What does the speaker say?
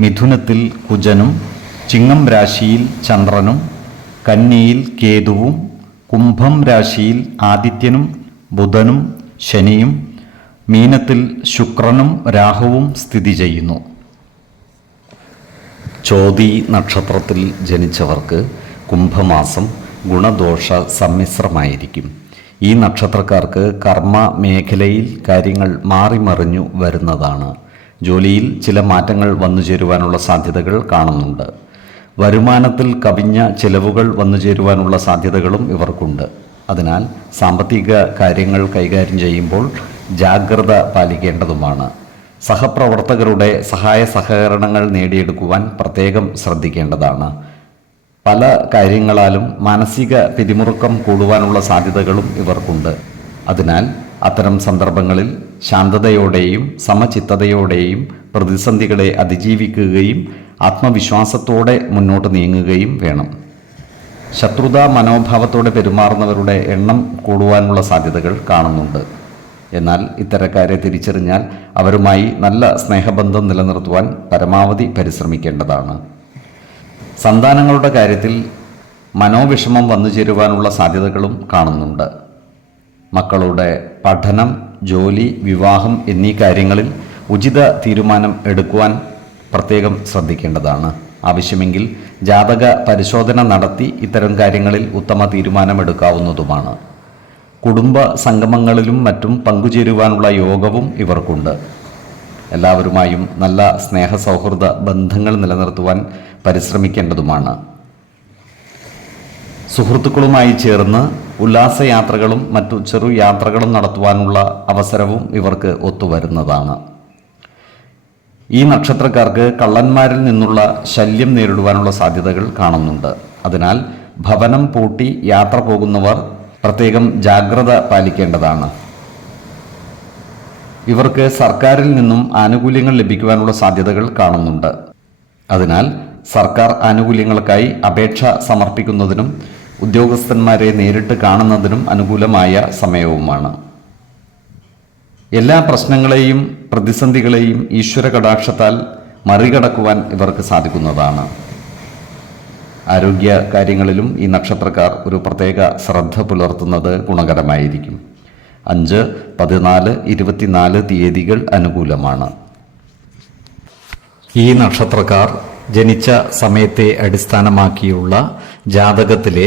മിഥുനത്തിൽ കുജനും ചിങ്ങം രാശിയിൽ ചന്ദ്രനും കന്നിയിൽ കേതുവും കുംഭം രാശിയിൽ ആദിത്യനും ബുധനും ശനിയും മീനത്തിൽ ശുക്രനും രാഹുവും സ്ഥിതി ചെയ്യുന്നു. ചോതി നക്ഷത്രത്തിൽ ജനിച്ചവർക്ക് കുംഭമാസം ഗുണദോഷ സമ്മിശ്രമായിരിക്കും. ഈ നക്ഷത്രക്കാർക്ക് കർമ്മ മേഖലയിൽ കാര്യങ്ങൾ മാറിമറിഞ്ഞു വരുന്നതാണ്. ജോലിയിൽ ചില മാറ്റങ്ങൾ വന്നു ചേരുവാനുള്ള സാധ്യതകൾ കാണുന്നുണ്ട്. വരുമാനത്തിൽ കവിഞ്ഞ ചിലവുകൾ വന്നു ചേരുവാനുള്ള സാധ്യതകളും ഇവർക്കുണ്ട്. അതിനാൽ സാമ്പത്തിക കാര്യങ്ങൾ കൈകാര്യം ചെയ്യുമ്പോൾ ജാഗ്രത പാലിക്കേണ്ടതുമാണ്. സഹപ്രവർത്തകരുടെ സഹായ സഹകരണങ്ങൾ നേടിയെടുക്കുവാൻ പ്രത്യേകം ശ്രദ്ധിക്കേണ്ടതാണ്. പല കാര്യങ്ങളാലും മാനസിക പിരിമുറുക്കം കൂടുവാനുള്ള സാധ്യതകളും ഇവർക്കുണ്ട്. അതിനാൽ അത്തരം സന്ദർഭങ്ങളിൽ ശാന്തതയോടെയും സമചിത്തതയോടെയും പ്രതിസന്ധികളെ അതിജീവിക്കുകയും ആത്മവിശ്വാസത്തോടെ മുന്നോട്ട് നീങ്ങുകയും വേണം. ശത്രുതാ മനോഭാവത്തോടെ പെരുമാറുന്നവരുടെ എണ്ണം കൂടുവാനുള്ള സാധ്യതകൾ കാണുന്നുണ്ട്. എന്നാൽ ഇത്തരക്കാരെ തിരിച്ചറിഞ്ഞാൽ അവരുമായി നല്ല സ്നേഹബന്ധം നിലനിർത്തുവാൻ പരമാവധി പരിശ്രമിക്കേണ്ടതാണ്. സന്താനങ്ങളുടെ കാര്യത്തിൽ മനോവിഷമം വന്നു ചേരുവാനുള്ള സാധ്യതകളും കാണുന്നുണ്ട്. മക്കളുടെ പഠനം ജോലി വിവാഹം എന്നീ കാര്യങ്ങളിൽ ഉചിത തീരുമാനം എടുക്കുവാൻ പ്രത്യേകം ശ്രദ്ധിക്കേണ്ടതാണ്. ആവശ്യമെങ്കിൽ ജാതക പരിശോധന നടത്തി ഇത്തരം കാര്യങ്ങളിൽ ഉത്തമ തീരുമാനമെടുക്കാവുന്നതുമാണ്. കുടുംബ സംഗമങ്ങളിലും മറ്റും പങ്കുചേരുവാനുള്ള യോഗവും ഇവർക്കുണ്ട്. എല്ലാവരുമായും നല്ല സ്നേഹ സൗഹൃദ ബന്ധങ്ങൾ നിലനിർത്തുവാൻ പരിശ്രമിക്കേണ്ടതുമാണ്. സുഹൃത്തുക്കളുമായി ചേർന്ന് ഉല്ലാസയാത്രകളും മറ്റു ചെറു യാത്രകളും നടത്തുവാനുള്ള അവസരവും ഇവർക്ക് ഒത്തുവരുന്നതാണ്. ഈ നക്ഷത്രക്കാർക്ക് കള്ളന്മാരിൽ നിന്നുള്ള ശല്യം നേരിടുവാനുള്ള സാധ്യതകൾ കാണുന്നുണ്ട്. അതിനാൽ ഭവനം പൂട്ടി യാത്ര പോകുന്നവർ പ്രത്യേകം ജാഗ്രത പാലിക്കേണ്ടതാണ്. ഇവർക്ക് സർക്കാരിൽ നിന്നും ആനുകൂല്യങ്ങൾ ലഭിക്കുവാനുള്ള സാധ്യതകൾ കാണുന്നുണ്ട്. അതിനാൽ സർക്കാർ ആനുകൂല്യങ്ങൾക്കായി അപേക്ഷ സമർപ്പിക്കുന്നതിനും ഉദ്യോഗസ്ഥന്മാരെ നേരിട്ട് കാണുന്നതിനും അനുകൂലമായ സമയവുമാണ്. എല്ലാ പ്രശ്നങ്ങളെയും പ്രതിസന്ധികളെയും ഈശ്വര കടാക്ഷത്താൽ മറികടക്കുവാൻ ഇവർക്ക് സാധിക്കുന്നതാണ്. ആരോഗ്യ കാര്യങ്ങളിലും ഈ നക്ഷത്രക്കാർ ഒരു പ്രത്യേക ശ്രദ്ധ പുലർത്തുന്നത് ഗുണകരമായിരിക്കും. അഞ്ച് പതിനാല് ഇരുപത്തിനാല് തീയതികൾ അനുകൂലമാണ്. ഈ നക്ഷത്രക്കാർ ജനിച്ച സമയത്തെ അടിസ്ഥാനമാക്കിയുള്ള ജാതകത്തിലെ